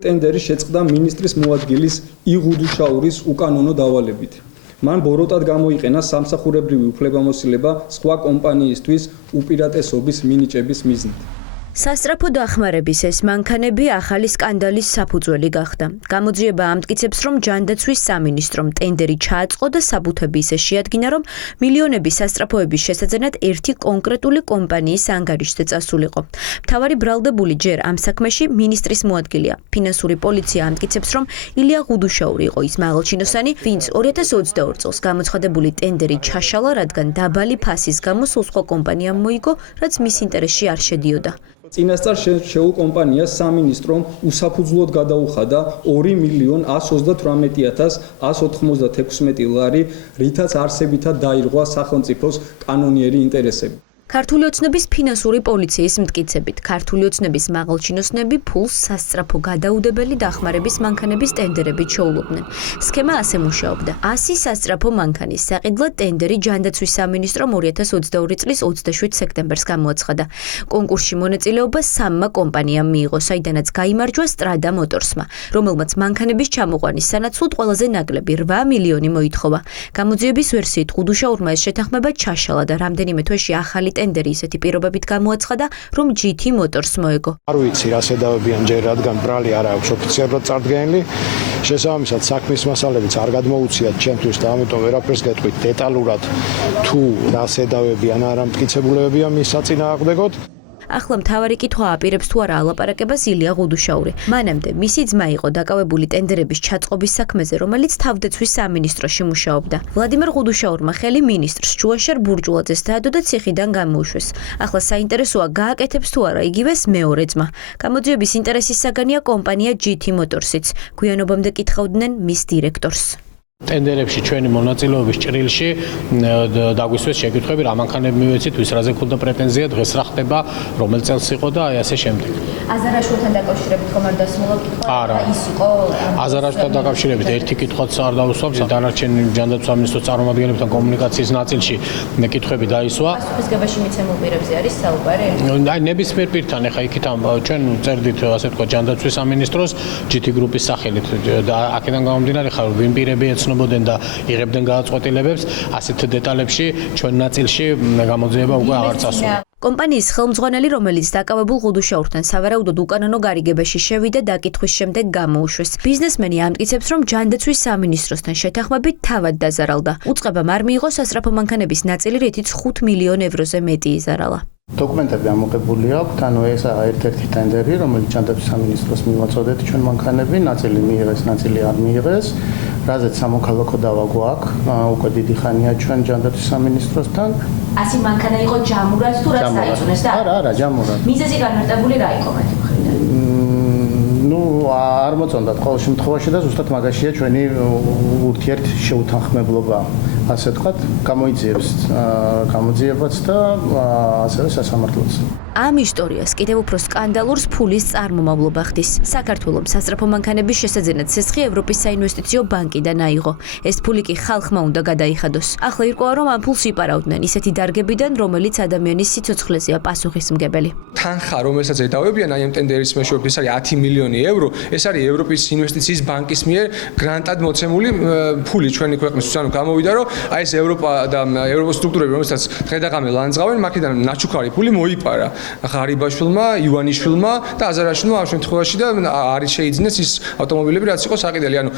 ტენდერი შეწყდა მინისტრის მოადგილის იღუდუშაურის უკანონო დავალებით. მან ბოროტად გამოიყენა სამსახურებრივი უფლებამოსილება სხვა კომპანიისთვის უპირატესობის მინიჭების მიზნით. სასწრაფო დახმარების ეს მანქანები ახალი სკანდალის საფუძველი გახდა. გამოძიება ამტკიცებს, რომ ჯანდაცვის სამინისტრომ ტენდერი ჩააწყო და საბუთები ისე შეადგინა, რომ მილიონების სასწრაფოების შესაძენად ერთი კონკრეტული კომპანიის ანგარიშზე წასულიყო. მთავარი ბრალდებული ჯერ ამ საქმეში მინისტრის მოადგილეა. ფინანსური პოლიცია ამტკიცებს, რომ ილია ღუდუშაური იყო ის მაღალჩინოსანი, ვინც 2022 წელს გამოცხადებული ტენდერი ჩაშალა, რადგან დაბალი ფასის გამო სულ სხვა კომპანიამ მოიგო, რაც მის ინტერესში არ შედიოდა. წინასწარ შეულ კომპანიას სამინისტრომ უსაფუძვლოდ გადაუხადა 2,118,196 ლარი, რითაც არსებითად დაირღვა სახელმწიფოს კანონიერი ინტერესები. ქართული ოცნების ფინანსური პოლიციის მტკიცებით, ქართული ოცნების მაღალჩინოსნები ფულს სასწრაფო გადაუდებელი დახმარების მანქანების ტენდერებით შოულობდნენ. სქემა ასე მუშაობდა. 100 სასწრაფო მანქანის საყიდლად ტენდერი ჯანდაცვის სამინისტრომ 2022 წლის 27 სექტემბერს გამოაცხადა. კონკურსში მონაწილეობა 3 კომპანიამ მიიღო, საიდანაც გაიმარჯვა Strada Motorsმა, რომელმაც მანქანების ჩამოყვანის სანაცვლოდ ყველაზე ნაკლები 8 მილიონი მოითხოვა. გამოძიების ვერსიით ღუდუშაურმა ეს შეთანხმება ჩაშალა და რამდენიმე თვეში ახალი ტენდერი ისეთი პირობებით გამოაცხადა, რომ GT Motors მოეგო. არ ვიცი რა შედავები ამჯერ, რადგან ბრალი არ აქვს ოფიციალურად წარდგენილი. შესაბამისად, საქმის მასალებიც არ გადმოუციათ ჩემთვის და ამიტომ ვერაფერს გეტყვით დეტალურად თუ რა შედავები ან არა მტკიცებულებებია მის საწინააღმდეგოდ. ახლა მთავარი კითხვა აპირებს თუ არა ალაპარაკებას ილია ღუდუშაური. მანამდე მისი ძმა იყო დაკავებული ტენდერების ჩაწყობის საქმეზე, რომელიც თავდაცვის სამინისტროში მუშაობდა. ვლადიმერ ღუდუშაურმა ხელი მინისტრს ჯუაშარ ბურჯულაძეს დაადო და ციხიდან გამოუშვეს. ახლა საინტერესოა გააკეთებს თუ არა იგივეს მეორე ძმა. გამოძიების ინტერესის საგანია კომპანია GT Motorsიც. გვიანობამდე კითხავდნენ მის დირექტორს. ტენდერებში ჩვენი მონაწილეობის ჭრილში დაგვისვეს შეკითხვები, რა მანქანები მივეცით, ვის რაზე ქონდა პრეტენზია, დღეს რა ხდება, რომელ წელს იყო და აი ასე შემდეგ. აზარაშვილთან დაკავშირებით ხომ არ დასმულა კითხვა? არა. ის იყო აზარაშვილთან დაკავშირებით ერთი კითხვაც არ დაუსვამს, დანარჩენი ჯანდაცვის სამინისტროს წარმომადგენლებთან კომუნიკაციის ნაწილში კითხვები დაისვა. პასუხისგებაში მიცემულ პირებზე არის საუბარი? აი ნებისმიერ პირთან, ეხა იქიდან ჩვენ წერდით ასე თქვა ჯანდაცვის სამინისტროს GT გრუპის სახელით და აქედან გამომდინარე ხარ ვინ პირები ეცნობოდნენ და იღებდნენ გადაწყვეტილებებს, ასეთ დეტალებში ჩვენ ნაწილში გამოძიება უკვე აღარ წასულა. კომპანიის ხელმძღვანელი, რომელიც დაკავებულ ღუდუშაურთან სავარაუდოდ უკანონო გარიგებაში შევიდა, დაკითხვის შემდეგ გამოუშვეს. ბიზნესმენი ამტკიცებს, რომ ჯანდაცვის სამინისტროსთან შეთანხმებით თავად დაზარალდა. უწყებამ არ მიიღო სასწრაფო მანქანების ნაწილი, რითიც 5 მილიონ ევროზე მეტი იზარალა. დოკუმენტები ამოღებული აქვს, ანუ ესაა ერთ-ერთი ტენდერი, რომელიც ჯანდაცვის სამინისტროს მიმოწოდეთ ჩვენ მანქანები, ნაწილი მიიღეს, ნაწილი არ მიიღეს. რაზეც სამოქალაქო დავა გვაქვს, უკვე დიდი ხანია ჩვენ ჯანდაცვის სამინისტროსთან. 100 მანქანა იყო ჯამურად თუ რაც დაიწუნეს და? არა, ჯამურად. მიზეზი განმარტებული რა იყო მათი მხრიდან? არ მოწონდათ ყოველ შემთხვევაში და ზუსტად მაგაშია ჩვენი ურთიერთ შეუთანხმებლობა. ასე ვთქვათ, გამოიძიებს გამოძიებაც და ასევე სასამართლოც. ამ ისტორიას კიდევ უფრო სკანდალურს ფულის წარმომავლობა ხდის. საქართველოს სასწრაფო მანქანების შესაძენად ცეცხლი ევროპის საინვესტიციო ბანკიდან აიღო. ეს ფული კი ხალხმა უნდა გადაიხადოს. ახლა ირკვევა, რომ ამ ფულს იპარავდნენ ისეთი დარგებიდან, რომელიც ადამიანის სიცოცხლეზეა პასუხისმგებელი. თანხა, რომელსაც ედავებიან აი ამ ტენდერის მეშვეობით, ეს არის 10 მილიონი ევრო. ეს არის ევროპის ინვესტიციის ბანკის მიერ გრანტად მოცემული ფული ჩვენი ქვეყნისთვის. ანუ გამოვიდა, რომ აი ეს ევროპა და ევროპის სტრუქტურები, რომელსაც დღედაღამე ლანძღავენ, მაქედან ნაჩუქარი ფული მოიპარა ღარიბაშვილმა, ივანიშვილმა და აზარაშვილმა ამ შემთხვევაში და არის შეიძინეს ის ავტომობილები, რაც იყო საკიდელი. ანუ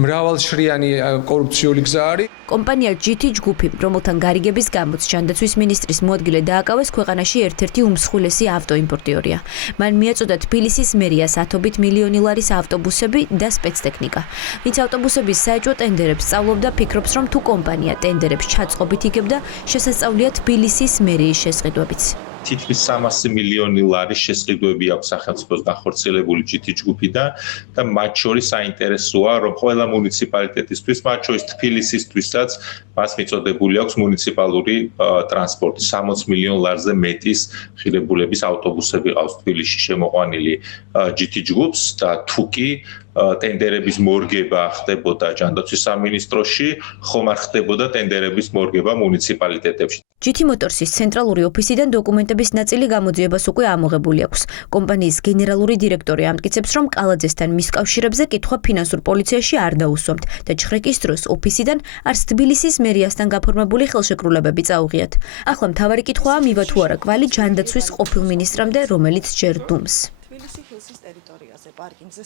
მრავალშრიანი კორუფციული გზა არის. კომპანია GT ჯგუფი, რომელთან გარიგების გამოც ჯანდაცვის მინისტრის მოადგილე დააკავეს, ქვეყანაში ერთ-ერთი უმსხვილესი ავტოიმპორტიორია. მან მიაწოდა თბილისის მერიას 10 მილიონი ლარის ავტობუსები და სპეცტექნიკა. ვინც ავტობუსების საეჭვო ტენდერებს სწავლობდა, ფიქრობს, რომ თუ კომპანია ტენდერებს ჩაწყობით იგებდა, შესაძლებელია თბილისის მერიის შესყიდვებიც. თითქმის 300 მილიონი ლარის შესყიდვები აქვს სახელმწიფოს განხორციელებული GT ჯგუფიდან და მათ შორის საინტერესოა, რომ ყველა მუნიციპალიტეტისთვის, მათ შორის თბილისისთვისაც მას მიწოდებული აქვს მუნიციპალური ტრანსპორტი. 60 მილიონ ლარზე მეტის ღირებულების ავტობუსები ყავს თბილისში შემოყვანილი GT ჯგუფს და თუკი ტენდერების მორგება ხდებოდა ჯანდაცვის სამინისტროში, ხომ არ ხდებოდა ტენდერების მორგება მუნიციპალიტეტებში. GT Motors-ის ცენტრალური ოფისიდან დოკუმენტების ნაწილი გამოძიებას უკვე ამოღებული აქვს. კომპანიის გენერალური დირექტორი ამტკიცებს, რომ კალაძესთან მის კავშირებზე კითხვა ფინანსურ პოლიციაში არ დაუსვამთ და ჩხრეკის დროს ოფისიდან არც თბილისის მერიასთან გაფორმებული ხელშეკრულებები წაუღიათ. ახლა მთავარი კითხვაა მივა თუ არა კვალი ჯანდაცვის ყოფილ მინისტრამდე, რომელიც ჯერ დუმს. თბილისი ჰილსის ტერიტორიაზე პარკინგზე